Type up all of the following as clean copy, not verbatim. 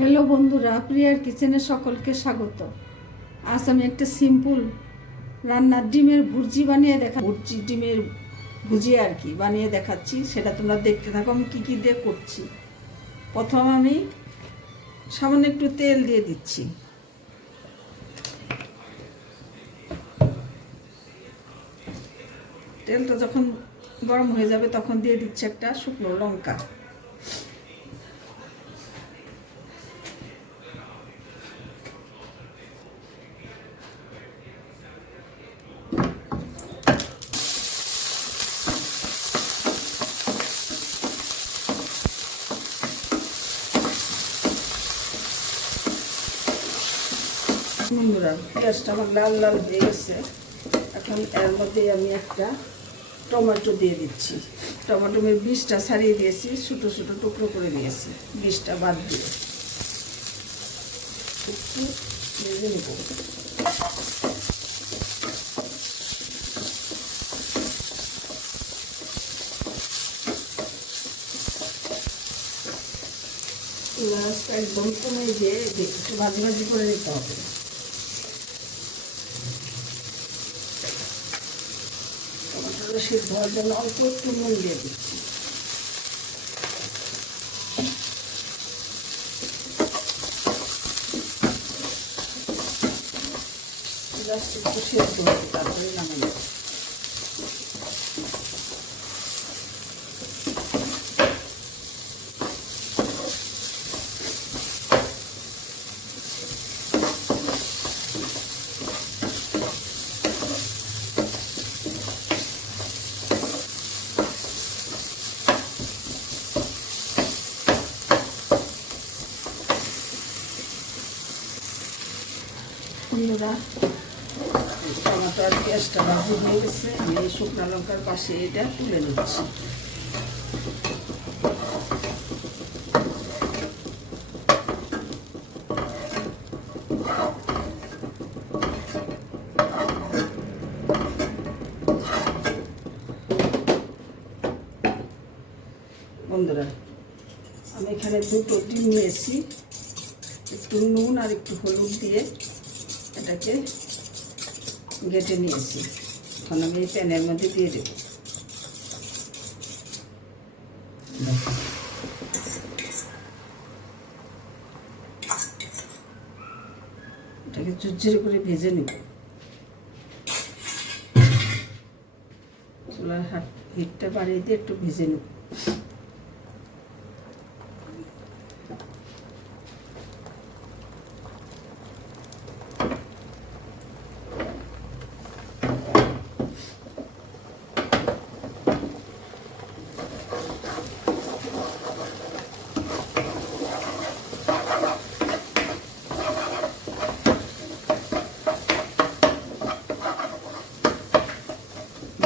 Hello বন্ধুরা, প্রিয়ার কিচেনে সকলকে স্বাগত। আজ আমি একটা সিম্পল রান্নার ডিমের ডিমের ভুজিয়া আর কি বানিয়ে দেখাচ্ছি। সেটা তোমরা দেখতে থাকো আমি কী কী দিয়ে করছি। প্রথম আমি সামান্য একটু তেল দিয়ে দিচ্ছি। তেলটা যখন গরম হয়ে যাবে তখন দিয়ে দিচ্ছি একটা শুকনো লঙ্কা। বন্ধুরা, পেঁয়াজটা আমার লাল লাল হয়ে গেছে। এখন এর মধ্যে আমি একটা টমেটো দিয়ে দিচ্ছি। টমেটোর বীজটা ছাড়িয়ে দিয়েছি, ছোটো ছোটো টুকরো করে দিয়েছি, বীজটা বাদ দিয়ে একটু ভেজে নেব। গ্যাসটা একদম কমে দিয়ে একটু ভাজি ভাজি করে নিতে হবে। টমেটোটা সিদ্ধ হওয়ার জন্য অল্প একটু নুন দিয়ে দিচ্ছি। জাস্ট একটু সিদ্ধ হবে, তারপরে নামিয়ে নেব। বন্ধুরা, টমেটো আর পেঁয়াজটা ভাজি হয়ে গেছে। আমি এই শুকনো লঙ্কার পাশে এটা তুলে নিচ্ছি। বন্ধুরা, আমি এখানে দুটো ডিম নিয়েছি, একটু নুন আর একটু হলুদ দিয়ে এটাকে ঘেটে নিয়েছি। এখন আমি এই প্যানের মধ্যে দিয়ে দেব। এটাকে ঝুরঝুরে করে ভেজে নেব। চুলার হিটটা বাড়িয়ে দিয়ে একটু ভেজে নেব।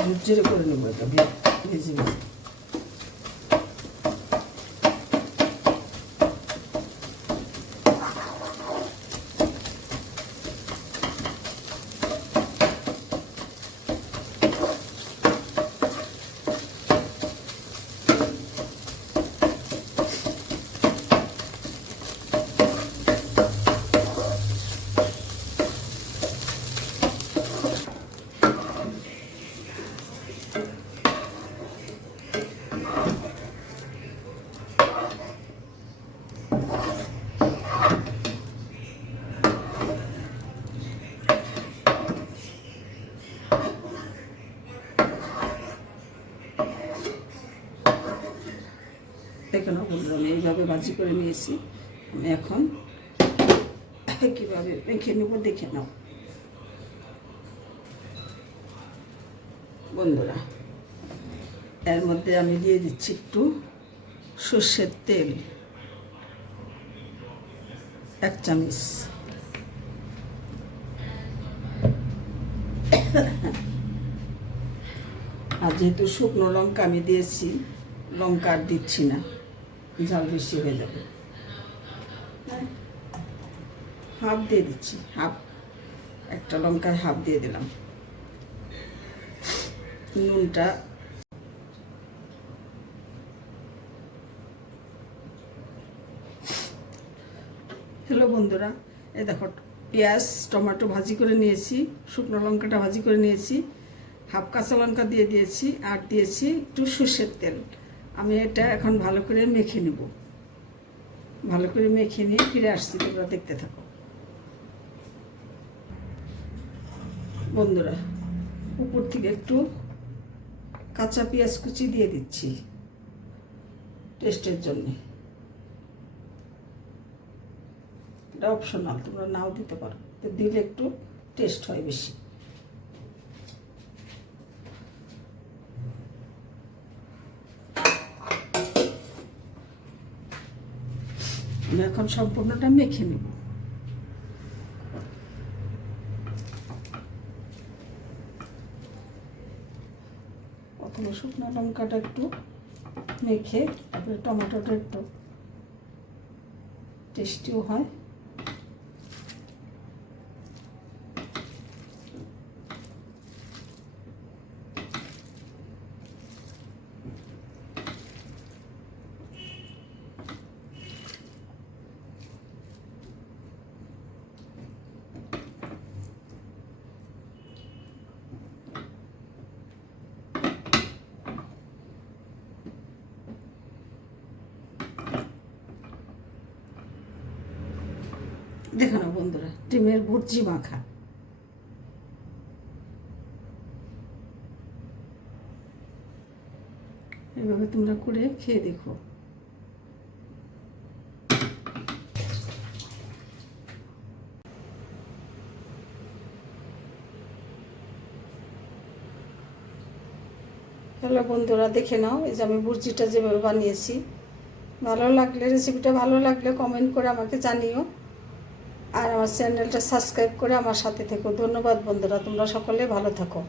ঝুরঝুরে করে নেবো এটা ভেজে ভেজে। দেখে নাও বন্ধুরা, আমি এইভাবে ভাজি করে নিয়েছি। আমি এখন কীভাবে মেখে নেব দেখে নাও বন্ধুরা। এর মধ্যে আমি দিয়ে দিচ্ছি একটু সর্ষের তেল, 1 চামচ। আর যেহেতু শুকনো লঙ্কা আমি দিয়েছি, লঙ্কা আর দিচ্ছি না, ঝাল বেশি হয়ে যাবে। হাফ দিয়ে দিচ্ছি, হাফ, একটা লঙ্কায় হাফ দিয়ে দিলাম। নুনটা হ্যালো বন্ধুরা, এই দেখো পেঁয়াজ টমেটো ভাজি করে নিয়েছি, শুকনো লঙ্কাটা ভাজি করে নিয়েছি, হাফ কাঁচা লঙ্কা দিয়ে দিয়েছি, আর দিয়েছি একটু সর্ষের তেল। আমি এটা এখন ভালো করে মেখে নেব। ভালো করে মেখে নিয়ে ফিরে আসছি, তোমরা দেখতে থাকো। বন্ধুরা, উপর থেকে একটু কাঁচা পেঁয়াজ কুচি দিয়ে দিচ্ছি টেস্টের জন্যে। এটা অপশনাল, তোমরা নাও দিতে পারো, তো দিলে একটু টেস্ট হয় বেশি। আমি এখন সম্পূর্ণটা মেখে নেব। প্রথমে শুকনো লঙ্কাটা একটু মেখে, তারপরে টমেটোটা একটু টেস্টিও হয়। দেখো না বন্ধুরা, ডিমের ভুর্জি মাখা। এভাবে তোমরা করে খেয়ে দেখো। হ্যালো বন্ধুরা, দেখে নাও, এই যে আমি ভুর্জিটা যেভাবে বানিয়েছি। ভালো লাগলে, রেসিপিটা ভালো লাগলে কমেন্ট করে আমাকে জানিও, আর আমার চ্যানেলটা সাবস্ক্রাইব করে আমার সাথে থেকো। ধন্যবাদ বন্ধুরা, তোমরা সকলে ভালো থাকো।